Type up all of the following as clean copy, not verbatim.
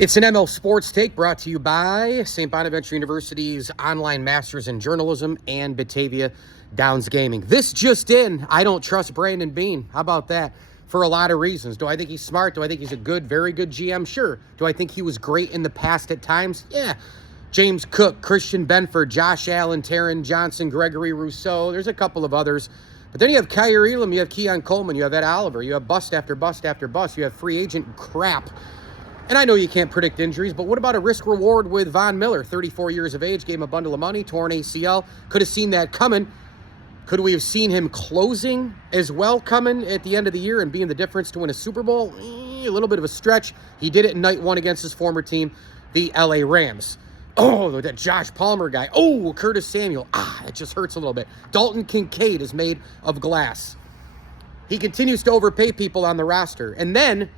It's an ML Sports Take brought to you by St. Bonaventure University's online Masters in Journalism and Batavia Downs Gaming. This just in, I don't trust Brandon Beane. How about that? For a lot of reasons. Do I think he's smart? Do I think he's a good, very good GM? Sure. Do I think he was great in the past at times? Yeah. James Cook, Christian Benford, Josh Allen, Taron Johnson, Gregory Rousseau. There's a couple of others. But then you have Kyrie Elam, you have Keon Coleman, you have Ed Oliver, you have bust after bust after bust, you have free agent crap. And I know you can't predict injuries, but what about a risk-reward with Von Miller, 34 years of age, gave him a bundle of money, torn ACL. Could have seen that coming. Could we have seen him closing as well coming at the end of the year and being the difference to win a Super Bowl? A little bit of a stretch. He did it in night one against his former team, the LA Rams. Oh, that Josh Palmer guy. Oh, Curtis Samuel. It just hurts a little bit. Dalton Kincaid is made of glass. He continues to overpay people on the roster. And then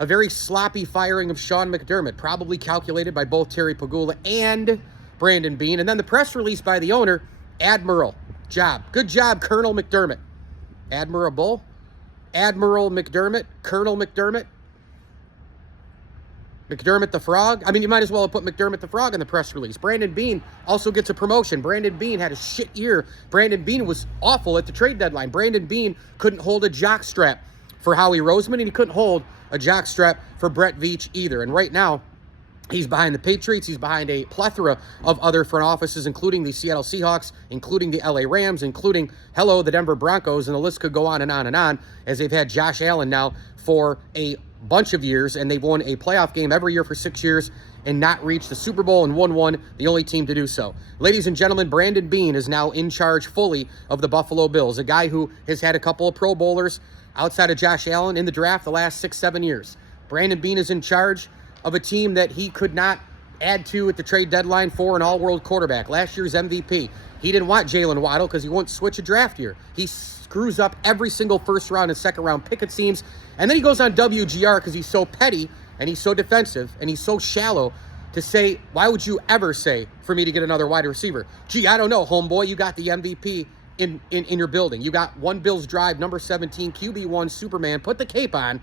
a very sloppy firing of Sean McDermott, probably calculated by both Terry Pegula and Brandon Beane. And then the press release by the owner, Admiral job. Good job, Colonel McDermott. Admiral McDermott, Colonel McDermott. McDermott the Frog. I mean, you might as well have put McDermott the Frog in the press release. Brandon Beane also gets a promotion. Brandon Beane had a shit year. Brandon Beane was awful at the trade deadline. Brandon Beane couldn't hold a jockstrap for Howie Roseman, and he couldn't hold a jockstrap for Brett Veach either. And right now, he's behind the Patriots. He's behind a plethora of other front offices, including the Seattle Seahawks, including the LA Rams, including, the Denver Broncos, and the list could go on and on and on, as they've had Josh Allen now for a bunch of years, and they've won a playoff game every year for 6 years and not reached the Super Bowl and won one, the only team to do so. Ladies and gentlemen, Brandon Beane is now in charge fully of the Buffalo Bills, a guy who has had a couple of Pro Bowlers outside of Josh Allen in the draft the last 6-7 years. Brandon Beane is in charge of a team that he could not add to at the trade deadline for an all-world quarterback. Last year's MVP. He didn't want Jalen Waddle because he won't switch a draft year. He screws up every single first-round and second-round pick, it seems. And then he goes on WGR because he's so petty and he's so defensive and he's so shallow to say, why would you ever say for me to get another wide receiver? Gee, I don't know, homeboy. You got the MVP in your building. You got one Bills Drive, number 17, QB1, Superman. Put the cape on.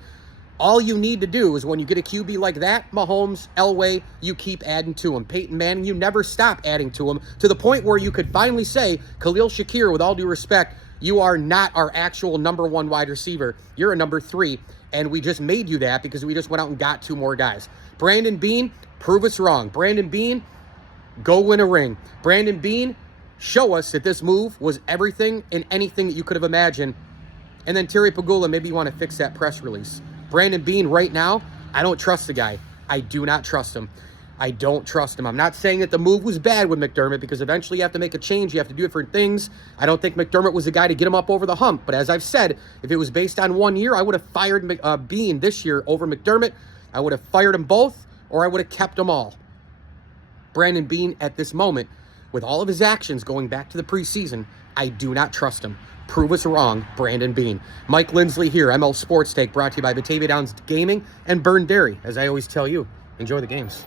All you need to do is when you get a QB like that, Mahomes, Elway, you keep adding to him. Peyton Manning, you never stop adding to him to the point where you could finally say, Khalil Shakir, with all due respect, you are not our actual number one wide receiver. You're a number 3, and we just made you that because we just went out and got 2 more guys. Brandon Beane, prove us wrong. Brandon Beane, go win a ring. Brandon Beane, show us that this move was everything and anything that you could have imagined. And then Terry Pegula, maybe you want to fix that press release. Brandon Beane right now, I don't trust the guy. I do not trust him. I don't trust him. I'm not saying that the move was bad with McDermott because eventually you have to make a change. You have to do different things. I don't think McDermott was the guy to get him up over the hump. But as I've said, if it was based on 1 year, I would have fired Beane this year over McDermott. I would have fired them both, or I would have kept them all. Brandon Beane at this moment, with all of his actions going back to the preseason, I do not trust him. Prove us wrong, Brandon Beane. Mike Lindsley here, ML Sports Take, brought to you by Batavia Downs Gaming and Burn Dairy. As I always tell you, enjoy the games.